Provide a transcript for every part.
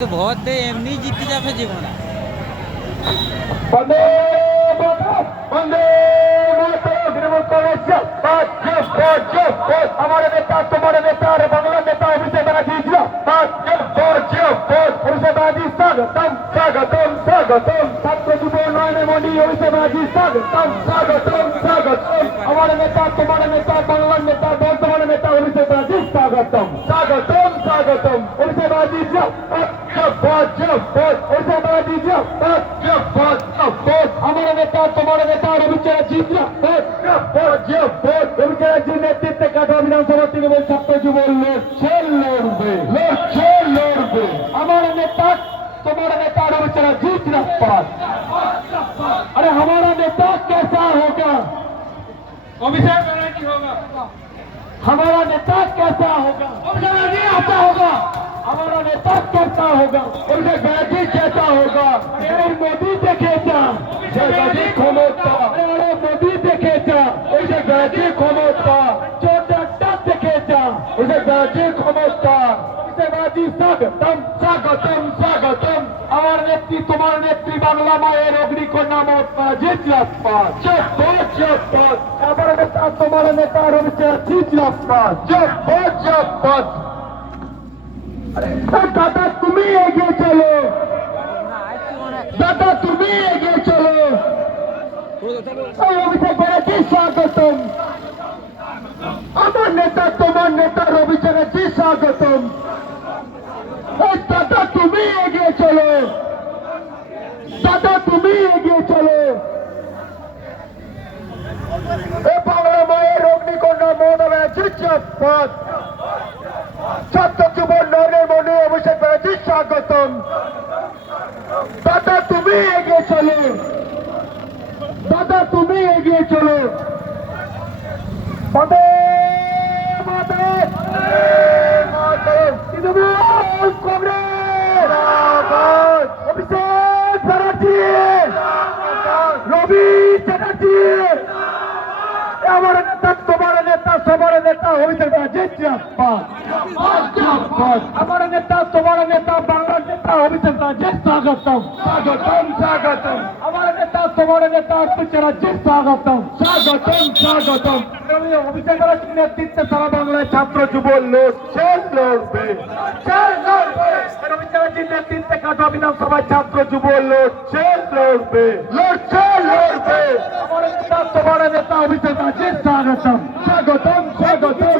Vote দেয় এমনি জিতে যাবে জীবনে। বন্দে মাতরম, বন্দে মাতরম, তৃণমূল কংগ্রেস जिंदाबाद, जिंदाबाद। हमारे नेता तुम्हारे नेता और बांग्ला नेता अभिषेक बनर्जी जिंदाबाद, जिंदाबाद। अभिषेक बनर्जी स्वागतम स्वागतम स्वागतम। छात्र युव उन्नयन मंत्री अभिषेक बनर्जी स्वागतम स्वागतम स्वागतम। हमारे नेता तुम्हारे नेता बांग्ला नेता वर्तमान नेता अभिषेक बनर्जी स्वागतम स्वागतम स्वागतम। अभिषेक बनर्जी जिंदाबाद, जिंदाबाद। अभिषेक बनर्जी जिंदाबाद, जिंदाबाद। हमारे नेता तुम्हारे नेता अभिषेक जी जिंदाबाद, जिंदाबाद। अभिषेक जी नेतृत्व काठवा विधानसभा तृणमूल छात्र युव लड़के लड़के। हमारा नेता तुम्हारा नेता अभिषेक जी जिंदाबाद। अरे हमारा नेता कैसा होगा? অভিষেক ব্যানার্জি होगा। हमारा नेता कैसा होगा? अभिषेक बनर्जी आता होगा। हमारा नेता कैसा होगा? अभिषेक बनर्जी कैसा होगा? अरे मोदी देखे जा, अभिषेक क्षमता। अरे मोदी देखे जा, अभिषेक बनर्जी क्षमता। चोटा देखे जा, अभिषेक बनर्जी क्षमता। अभिषेक बनर्जी स्वागतम स्वागतम स्वागतम। আমার নেত্রী তোমার নেত্রী বাংলা মায়ের অগ্নিকন্যা মমতা জিন্দাবাদ, জিন্দাবাদ। আমার নেতা তোমার নেতা রয়েছে জিন্দাবাদ, জিন্দাবাদ। দাদা তুমি এগিয়ে চলো, দাদা তুমি এগিয়ে চলো। অভিষেক ব্যানার্জি স্বাগতম। আমার নেতা তোমার নেতা অভিষেক ব্যানার্জি স্বাগতম। দাদা তুমি এগিয়ে চলো, দাদা তুমি এগিয়ে চলো। বাংলা মায়ের অগ্নিকন্যা মমতা ব্যানার্জি জিন্দাবাদ। ছাত্র যুব উন্নয়নের মন্ত্রী অভিষেক ব্যানার্জি স্বাগতম। দাদা তুমি এগিয়ে চলো, দাদা তুমি এগিয়ে চলো। বন্দে মাতরম, তৃণমূল কংগ্রেস অভিষেক ব্যানার্জি, রবি চ্যাটার্জি। আমার নেতা তোমার নেতা সবার নেতা অভিষেক ব্যানার্জি জিন্দাবাদ, জিন্দাবাদ। আমার নেতা তোমার নেতা বাংলার নেতা অভিষেক ব্যানার্জি স্বাগতম স্বাগতম স্বাগতম। আমার নেতা তোমার নেতা অভিষেক ব্যানার্জি স্বাগতম স্বাগতম স্বাগতম। অভিষেক ব্যানার্জির নেতৃত্বে সারা বাংলায় ছাত্র যুব লড়ছে লড়বে লড়বে। অভিষেক ব্যানার্জির নেতৃত্বে কাঠোয়া বিধানসভায় ছাত্র যুব লড়ছে লড়বে লড়ছে লড়বে। আমার নেতা তোমার নেতা অভিষেক ব্যানার্জি স্বাগতম স্বাগতম স্বাগতম।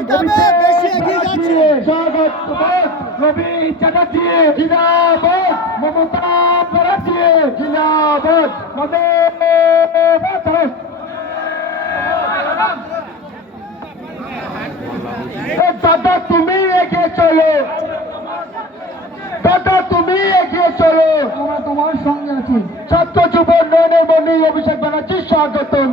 স্বাগত রবি চ্যাটার্জি জিন্দাবাদ, মমতা ব্যানার্জি জিন্দাবাদ। বন্দে মাতরম। দাদা তুমি এগিয়ে চলো, দাদা তুমি এগিয়ে চলো। আমরা তোমার সঙ্গে আছি। ছাত্র যুব উন্নয়নের মন্ত্রী অভিষেক ব্যানার্জি স্বাগতম।